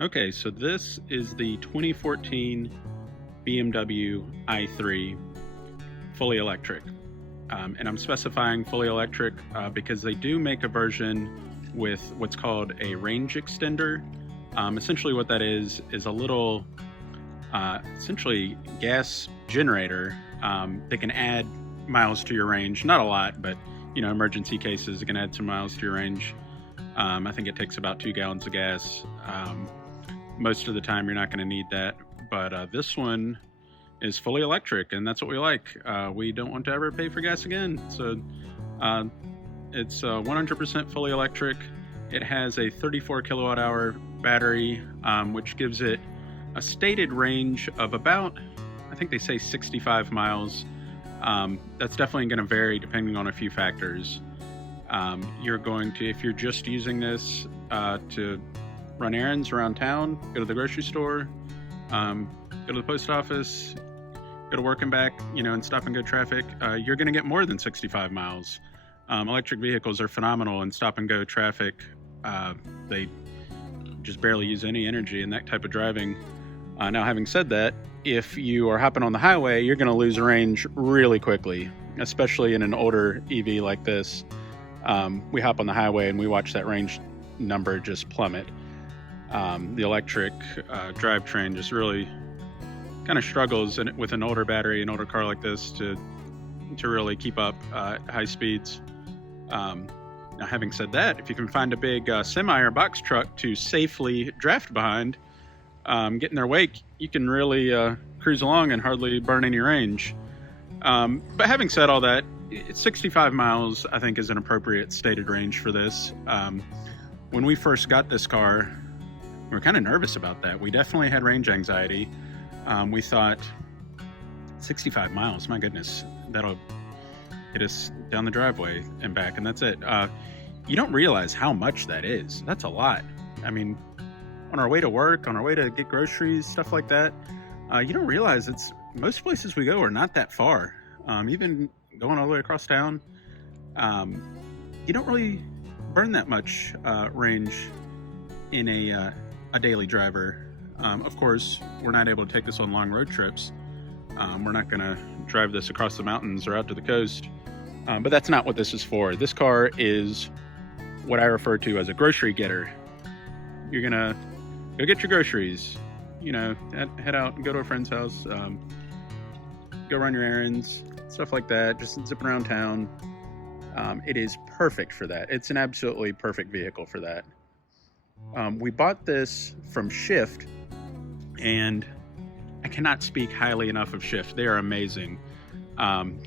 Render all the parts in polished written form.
Okay, so this is the 2014 BMW i3 fully electric. And I'm specifying fully electric because they do make a version with what's called a range extender. Essentially what that is a little, essentially gas generator that can add miles to your range. Not a lot, but you know, emergency cases, it can add some miles to your range. I think it takes about 2 gallons of gas. Most of the time you're not going to need that, but this one is fully electric, and that's what we like. We don't want to ever pay for gas again, so it's 100% fully electric. It has a 34 kilowatt hour battery, which gives it a stated range of about, I think they say 65 miles. That's definitely going to vary depending on a few factors. You're going to, if you're just using this to run errands around town, go to the grocery store, go to the post office, go to work and back, you know, in stop and go traffic, you're going to get more than 65 miles. Electric vehicles are phenomenal in stop and go traffic. They just barely use any energy in that type of driving. Now, having said that, if you are hopping on the highway, you're going to lose range really quickly, especially in an older EV like this. We hop on the highway and we watch that range number just plummet. The electric drivetrain just really kind of struggles with an older battery, an older car like this, to really keep up high speeds. Now, having said that, if you can find a big semi or box truck to safely draft behind, get in their wake, you can really cruise along and hardly burn any range. But having said all that, 65 miles, I think, is an appropriate stated range for this. When we first got this car, we were kind of nervous about that. We definitely had range anxiety. We thought 65 miles, my goodness, that'll get us down the driveway and back, and that's it. You don't realize how much that is. That's a lot. I mean, on our way to work, on our way to get groceries, stuff like that, you don't realize most places we go are not that far. Even going all the way across town, you don't really burn that much range in a daily driver. Of course, we're not able to take this on long road trips. We're not going to drive this across the mountains or out to the coast, but that's not what this is for. This car is what I refer to as a grocery getter. You're going to go get your groceries, you know, head out and go to a friend's house, go run your errands, stuff like that, just zipping around town. It is perfect for that. It's an absolutely perfect vehicle for that. We bought this from Shift, and I cannot speak highly enough of Shift. They are amazing.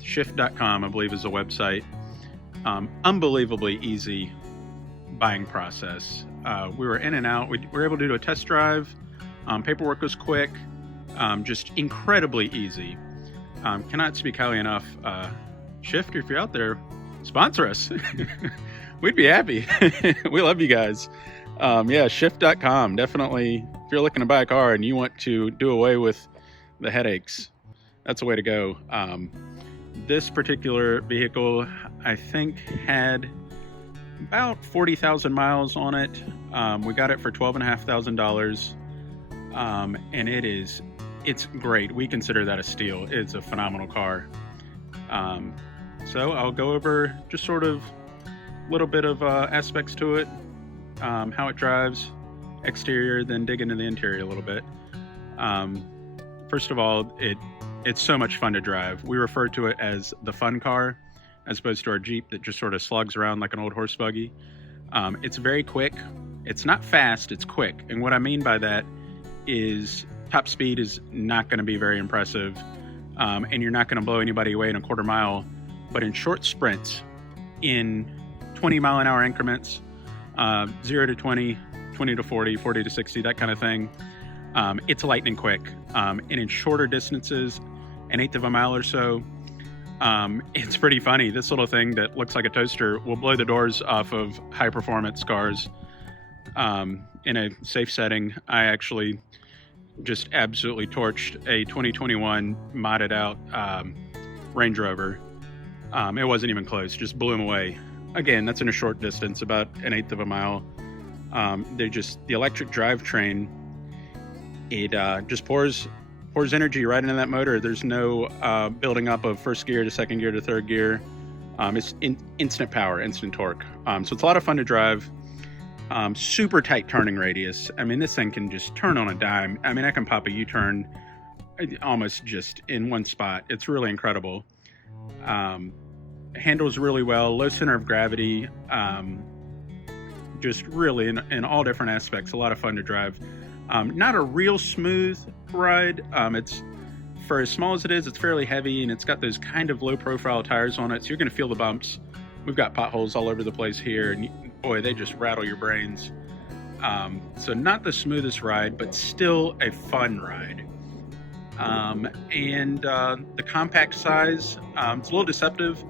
Shift.com, I believe, is a website. Unbelievably easy buying process. We were in and out. We were able to do a test drive. Paperwork was quick, just incredibly easy. Cannot speak highly enough. Shift, if you're out there, sponsor us. We'd be happy. We love you guys. Yeah, Shift.com. Definitely, if you're looking to buy a car and you want to do away with the headaches, that's the way to go. This particular vehicle, I think, had about 40,000 miles on it. We got it for $12,500, and it's great. We consider that a steal. It's a phenomenal car. So I'll go over just sort of a little bit of aspects to it, how it drives, exterior, then dig into the interior a little bit. First of all, it's so much fun to drive. We refer to it as the fun car, as opposed to our Jeep that just sort of slugs around like an old horse buggy. It's very quick. It's not fast, it's quick. And what I mean by that is top speed is not going to be very impressive, and you're not going to blow anybody away in a quarter mile. But in short sprints, in 20-mile-an-hour increments, 0 to 20, 20 to 40, 40 to 60, that kind of thing, it's lightning quick. And in shorter distances, an eighth of a mile or so, it's pretty funny. This little thing that looks like a toaster will blow the doors off of high-performance cars. In a safe setting, I actually just absolutely torched a 2021 modded out Range Rover. It wasn't even close, just blew him away. Again, that's in a short distance, about an eighth of a mile. The electric drivetrain It just pours energy right into that motor. There's no building up of first gear to second gear to third gear. It's instant power, instant torque. So it's a lot of fun to drive. Super tight turning radius. I mean, this thing can just turn on a dime. I mean, I can pop a U-turn almost just in one spot. It's really incredible. Handles really well, low center of gravity. Just really in all different aspects, a lot of fun to drive. Not a real smooth ride. It's, for as small as it is, it's fairly heavy, and it's got those kind of low profile tires on it, so you're going to feel the bumps. We've got potholes all over the place here, and boy, they just rattle your brains. So not the smoothest ride, but still a fun ride. The compact size, it's a little deceptive.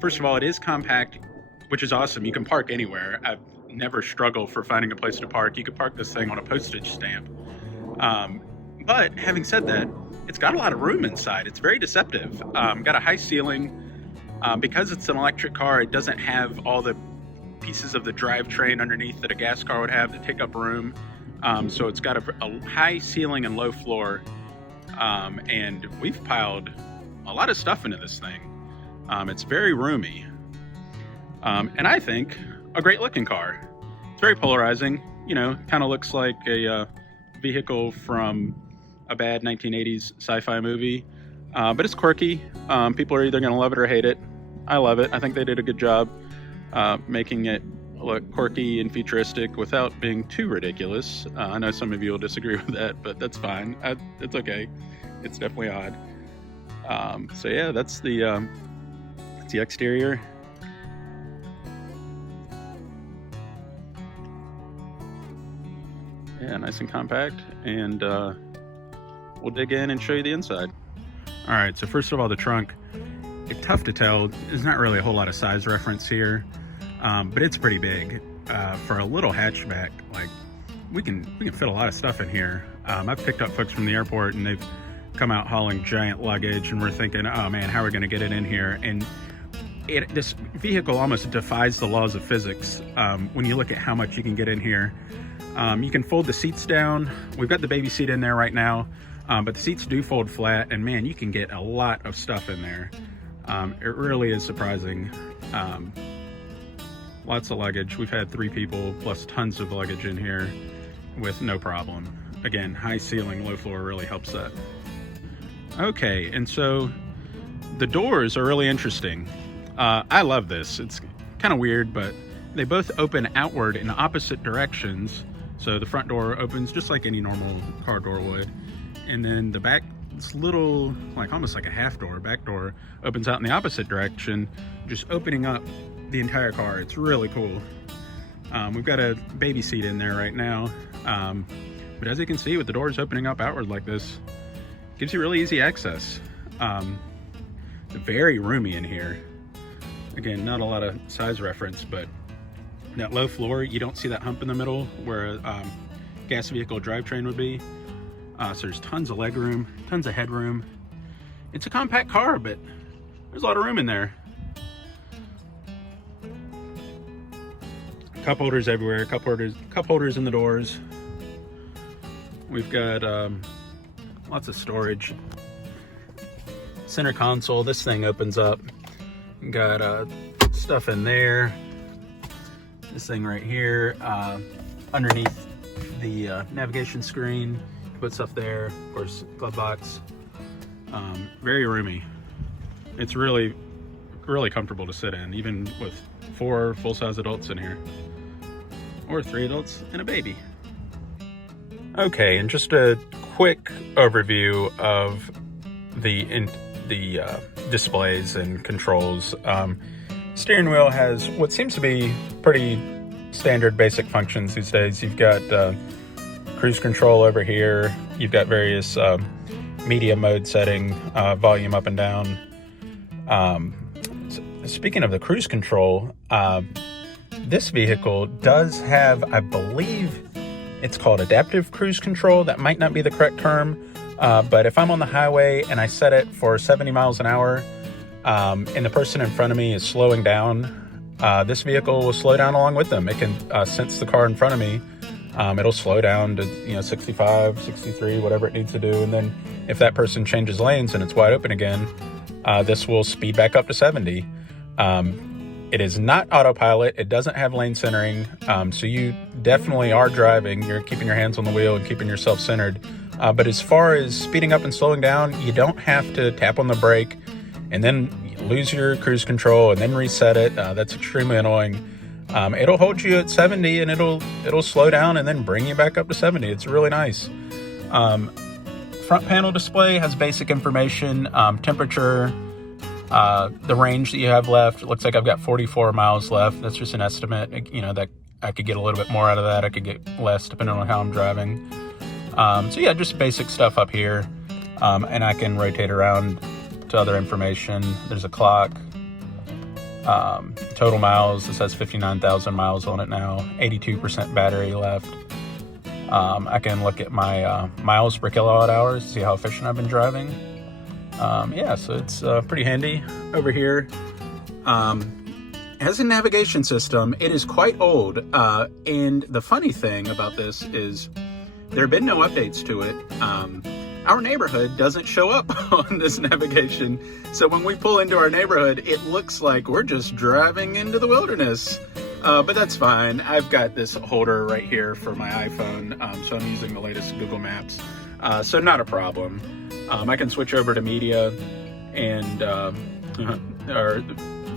First of all, it is compact, which is awesome. You can park anywhere. I've never struggled for finding a place to park. You could park this thing on a postage stamp. But having said that, it's got a lot of room inside. It's very deceptive. Got a high ceiling. Because it's an electric car, it doesn't have all the pieces of the drivetrain underneath that a gas car would have that take up room. So it's got a high ceiling and low floor. And we've piled a lot of stuff into this thing. It's very roomy. And I think a great looking car. It's very polarizing. You know, kind of looks like a vehicle from a bad 1980s sci-fi movie. But it's quirky. People are either going to love it or hate it. I love it. I think they did a good job making it look quirky and futuristic without being too ridiculous. I know some of you will disagree with that, but that's fine. It's okay. It's definitely odd. So yeah, that's the exterior. Yeah, nice and compact, and we'll dig in and show you the inside. All right, so first of all, the trunk. It's tough to tell. There's not really a whole lot of size reference here, but it's pretty big. For a little hatchback, like we can fit a lot of stuff in here. I've picked up folks from the airport, and they've come out hauling giant luggage, and we're thinking, oh man, how are we going to get it in here? And this vehicle almost defies the laws of physics when you look at how much you can get in here. You can fold the seats down. We've got the baby seat in there right now, but the seats do fold flat, and man, you can get a lot of stuff in there. It really is surprising. Lots of luggage. We've had 3 people plus tons of luggage in here with no problem. Again, high ceiling, low floor really helps that. Okay, and so the doors are really interesting. I love this. It's kind of weird, but they both open outward in opposite directions. So the front door opens just like any normal car door would. And then the back, this little, like almost like a half door, back door, opens out in the opposite direction, just opening up the entire car. It's really cool. We've got a baby seat in there right now. But as you can see, with the doors opening up outward like this, gives you really easy access. Very roomy in here. Again, not a lot of size reference, but that low floor, you don't see that hump in the middle where a gas vehicle drivetrain would be. So there's tons of leg room, tons of headroom. It's a compact car, but there's a lot of room in there. Cup holders everywhere, cup holders in the doors. We've got lots of storage. Center console, this thing opens up. Got stuff in there. This thing right here, underneath the navigation screen, put stuff there. Of course, glove box. Very roomy. It's really, really comfortable to sit in, even with 4 full-size adults in here, or 3 adults and a baby. Okay, and just a quick overview of the displays and controls. Steering wheel has what seems to be pretty standard basic functions these days. You've got cruise control over here. You've got various media mode setting, volume up and down. Speaking of the cruise control, this vehicle does have, I believe it's called adaptive cruise control. That might not be the correct term, but if I'm on the highway and I set it for 70 miles an hour, and the person in front of me is slowing down, this vehicle will slow down along with them. It can sense the car in front of me It'll slow down to 65, 63, whatever it needs to do. And then if that person changes lanes and it's wide open again, this will speed back up to 70. It is not autopilot. It doesn't have lane centering. So you definitely are driving. You're keeping your hands on the wheel and keeping yourself centered. But as far as speeding up and slowing down, you don't have to tap on the brake and then lose your cruise control and then reset it. That's extremely annoying. It'll hold you at 70 and it'll slow down and then bring you back up to 70. It's really nice. Front panel display has basic information, temperature, the range that you have left. It looks like I've got 44 miles left. That's just an estimate. That I could get a little bit more out of that. I could get less depending on how I'm driving. So yeah, just basic stuff up here. And I can rotate around to other information. There's a clock. Total miles, this has 59,000 miles on it now, 82% battery left. I can look at my miles per kilowatt hours, see how efficient I've been driving. Yeah, so it's pretty handy. Over here, it has a navigation system. It is quite old, and the funny thing about this is there have been no updates to it. Our neighborhood doesn't show up on this navigation. So when we pull into our neighborhood, it looks like we're just driving into the wilderness. But that's fine. I've got this holder right here for my iPhone. So I'm using the latest Google Maps. So not a problem. I can switch over to media, and our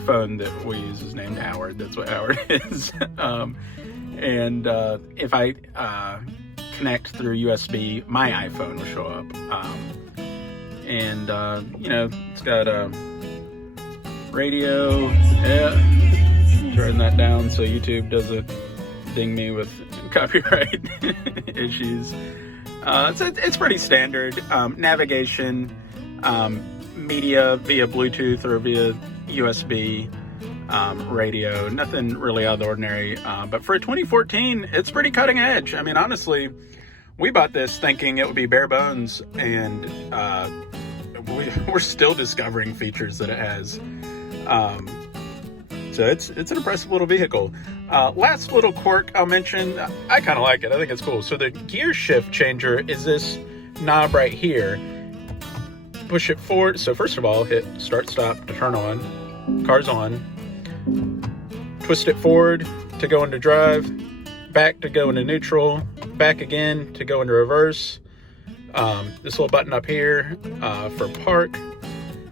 phone that we use is named Howard. That's what Howard is. And if I connect through USB, my iPhone will show up. It's got a radio. Yeah, turn that down so YouTube doesn't ding me with copyright issues. It's pretty standard. Navigation, media via Bluetooth or via USB, radio, nothing really out of the ordinary. But for a 2014, it's pretty cutting edge. I mean, honestly, we bought this thinking it would be bare bones, and we're still discovering features that it has. So it's an impressive little vehicle. Last little quirk I'll mention, I kind of like it. I think it's cool. So the gear shift changer is this knob right here. Push it forward. So first of all, hit start stop to turn on. Car's on. Twist it forward to go into drive, back to go into neutral, back again to go into reverse. This little button up here for park.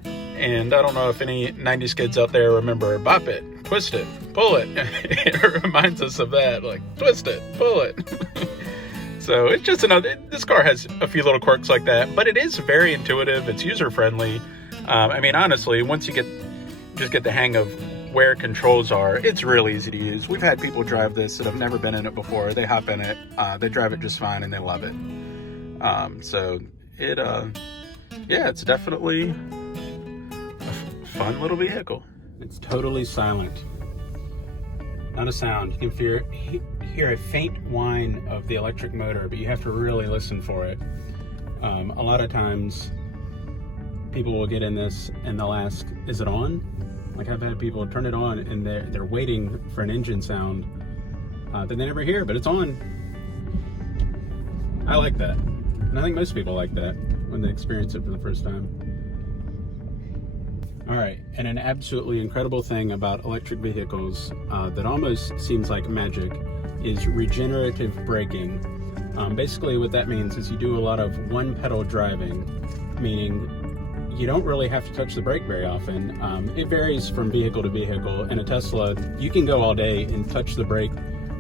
And I don't know if any 90s kids out there remember bop it, twist it, pull it. It reminds us of that, like twist it, pull it. So it's just this car has a few little quirks like that, but it is very intuitive. It's user-friendly. I mean, honestly, once you just get the hang of where controls are, it's really easy to use. We've had people drive this that have never been in it before. They hop in it, they drive it just fine, and they love it. It's definitely a fun little vehicle. It's totally silent. Not a sound. You can hear a faint whine of the electric motor, but you have to really listen for it. A lot of times people will get in this and they'll ask, is it on? Like, I've had people turn it on and they're waiting for an engine sound that they never hear, but it's on. I like that. And I think most people like that when they experience it for the first time. All right, and an absolutely incredible thing about electric vehicles that almost seems like magic is regenerative braking. Basically what that means is you do a lot of one pedal driving, meaning you don't really have to touch the brake very often. It varies from vehicle to vehicle. In a Tesla, you can go all day and touch the brake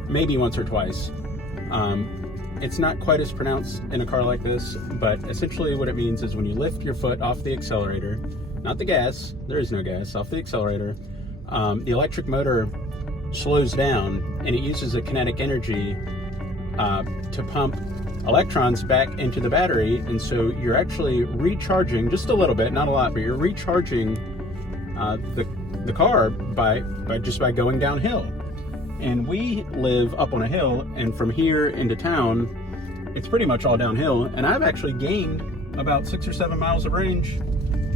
maybe once or twice. It's not quite as pronounced in a car like this, but essentially what it means is when you lift your foot off the accelerator, not the gas, there is no gas, off the accelerator, the electric motor slows down and it uses a kinetic energy to pump electrons back into the battery, and so you're actually recharging just a little bit, not a lot, but you're recharging the car by going downhill. And we live up on a hill, and from here into town, it's pretty much all downhill, and I've actually gained about 6 or 7 miles of range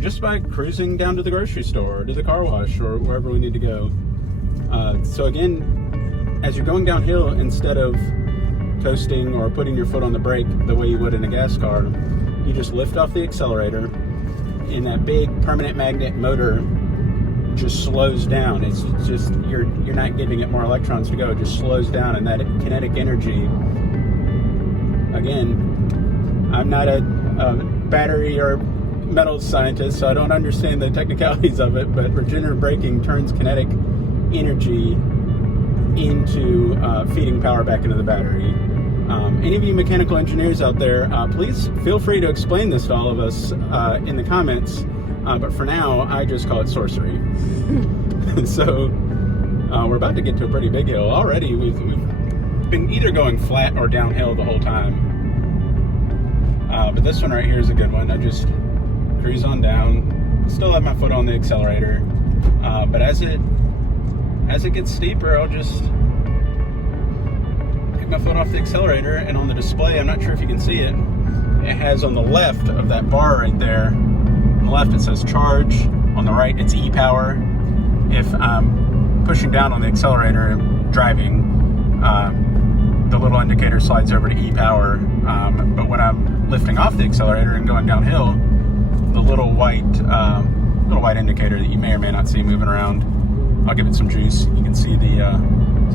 just by cruising down to the grocery store or to the car wash or wherever we need to go. So again, as you're going downhill, instead of coasting or putting your foot on the brake the way you would in a gas car. You just lift off the accelerator, and that big permanent magnet motor just slows down. It's just, you're not giving it more electrons to go. It just slows down, and that kinetic energy, again, I'm not a battery or metals scientist, so I don't understand the technicalities of it, but regenerative braking turns kinetic energy into feeding power back into the battery. Any of you mechanical engineers out there, please feel free to explain this to all of us in the comments, but for now, I just call it sorcery. So, we're about to get to a pretty big hill. Already, we've been either going flat or downhill the whole time. But this one right here is a good one. I just cruise on down, still have my foot on the accelerator, but as it gets steeper, I'll just take my foot off the accelerator, and on the display, I'm not sure if you can see it, it has on the left of that bar right there, on the left it says charge, on the right it's e-power. If I'm pushing down on the accelerator and driving, the little indicator slides over to e-power, but when I'm lifting off the accelerator and going downhill, the little white indicator that you may or may not see moving around, I'll give it some juice. You can see the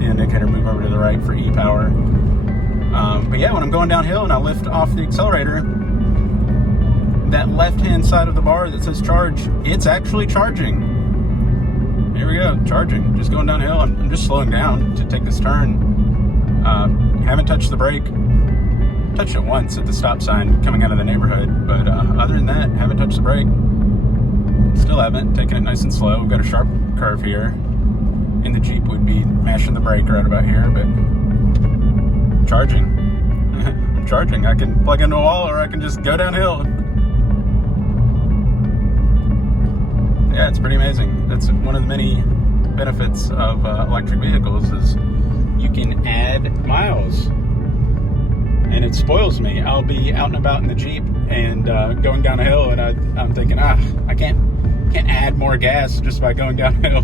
indicator move over to the right for e-power. But yeah, when I'm going downhill and I lift off the accelerator, that left-hand side of the bar that says charge, it's actually charging. Here we go, charging. Just going downhill. I'm just slowing down to take this turn. Haven't touched the brake. Touched it once at the stop sign coming out of the neighborhood, but other than that, haven't touched the brake. Still haven't. Taking it nice and slow. We've got a sharp curve here. In the Jeep would be mashing the brake right about here, but charging. I'm charging. I can plug into a wall or I can just go downhill. Yeah, it's pretty amazing. That's one of the many benefits of electric vehicles is you can add miles. And it spoils me. I'll be out and about in the Jeep and going down a hill, and I'm thinking, I can't add more gas just by going downhill.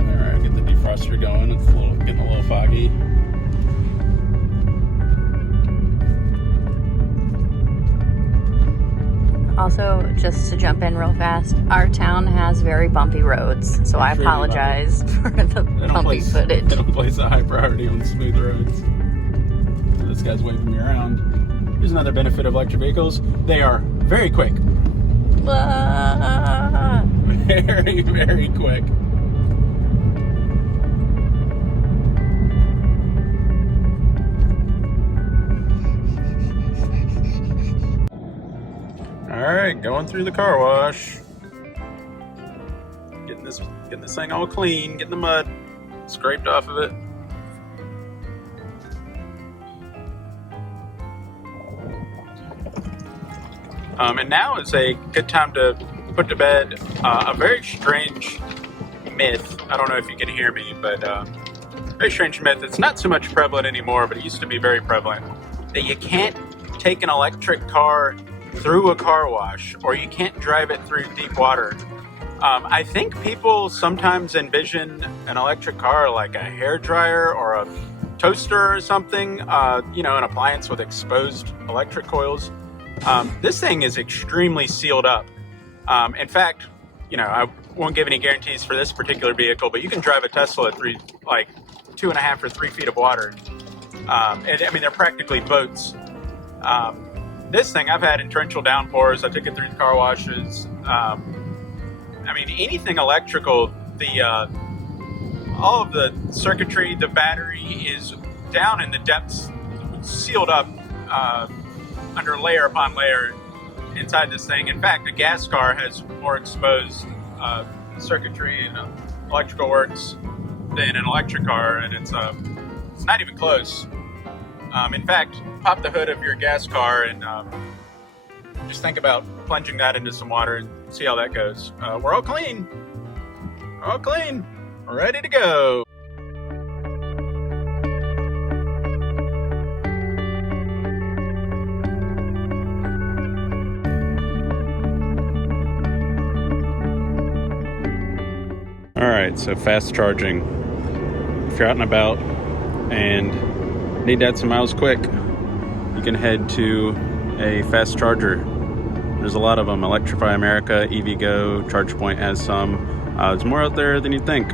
All right, get the defroster going. It's getting a little foggy. Also, just to jump in real fast, our town has very bumpy roads, so I apologize for the bumpy footage. They don't place a high priority on smooth roads. So this guy's waving me around. Here's another benefit of electric vehicles. They are very quick. Very, very quick. All right, going through the car wash. Getting this thing all clean, getting the mud scraped off of it. And now is a good time to put to bed a very strange myth. I don't know if you can hear me, but very strange myth. It's not so much prevalent anymore, but it used to be very prevalent. That you can't take an electric car through a car wash, or you can't drive it through deep water. I think people sometimes envision an electric car like a hairdryer or a toaster or something, an appliance with exposed electric coils. This thing is extremely sealed up. In fact, I won't give any guarantees for this particular vehicle, but you can drive a Tesla through like 2.5 or 3 feet of water. They're practically boats. This thing I've had in torrential downpours. I took it through the car washes. Anything electrical, all of the circuitry, the battery is down in the depths, sealed up under layer upon layer inside this thing. In fact, a gas car has more exposed circuitry and electrical works than an electric car, and it's not even close. In fact, pop the hood of your gas car and just think about plunging that into some water and see how that goes. We're all clean. We're ready to go. All right, so fast charging. you're out and about and need to add some miles quick, you can head to a fast charger. There's a lot of them. Electrify America, EVgo, ChargePoint has some. There's more out there than you'd think.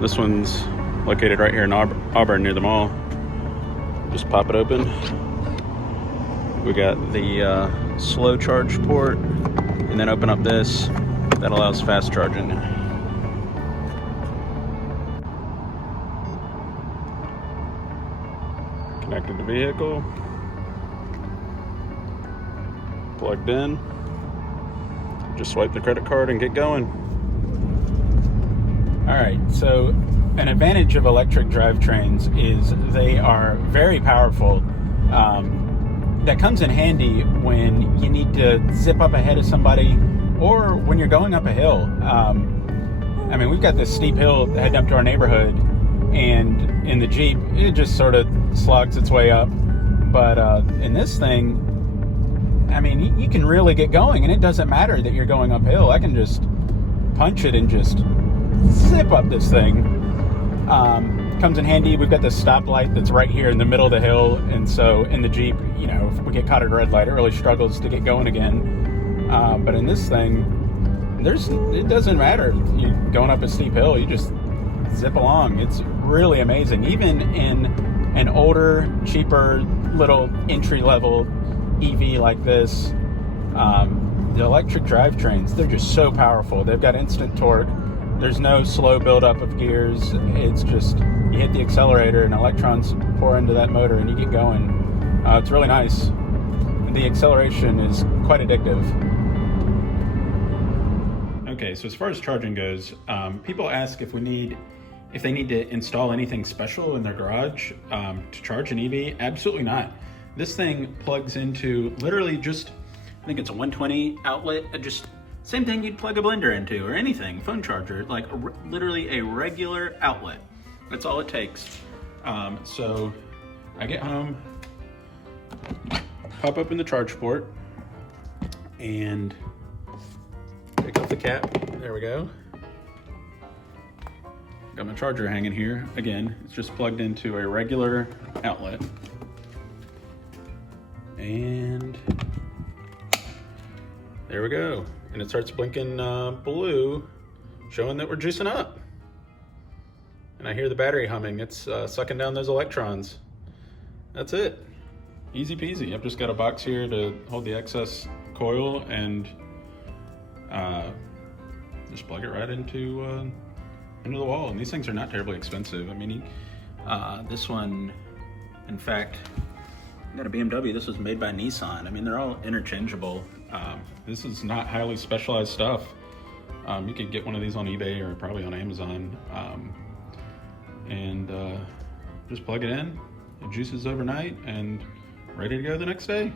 This one's located right here in Auburn near the mall. Just pop it open. We got the slow charge port, and then open up this. That allows fast charging. Connected to vehicle. Plugged in. Just swipe the credit card and get going. All right, so an advantage of electric drivetrains is they are very powerful. That comes in handy when you need to zip up ahead of somebody or when you're going up a hill. I mean, we've got this steep hill heading up to our neighborhood, and in the Jeep, it just sort of slogs its way up. But in this thing, I mean, you can really get going, and it doesn't matter that you're going uphill. I can just punch it and just zip up this thing. Comes in handy. We've got this stoplight that's right here in the middle of the hill, and so in the Jeep, you know, if we get caught at a red light, it really struggles to get going again. But in this thing, it doesn't matter. You're going up a steep hill, you just zip along. It's really amazing. Even in an older, cheaper, little entry-level EV like this, the electric drivetrains, they're just so powerful. They've got instant torque. There's no slow buildup of gears. It's just, you hit the accelerator and electrons pour into that motor and you get going. It's really nice. The acceleration is quite addictive. Okay, so as far as charging goes, people ask if they need to install anything special in their garage to charge an EV. Absolutely not. This thing plugs into literally just, I think it's a 120 outlet, just same thing you'd plug a blender into or anything, phone charger, like literally a regular outlet. That's all it takes. So I get home, pop open the charge port, and pick up the cap. There we go. Got my charger hanging here. Again, it's just plugged into a regular outlet. And there we go. And it starts blinking blue, showing that we're juicing up. And I hear the battery humming. It's sucking down those electrons. That's it. Easy peasy. I've just got a box here to hold the excess coil and just plug it right into the wall. And these things are not terribly expensive. I mean, this one, in fact, I got a BMW. This was made by Nissan. I mean, they're all interchangeable. This is not highly specialized stuff. You could get one of these on eBay or probably on Amazon, and just plug it in. It juices overnight and ready to go the next day.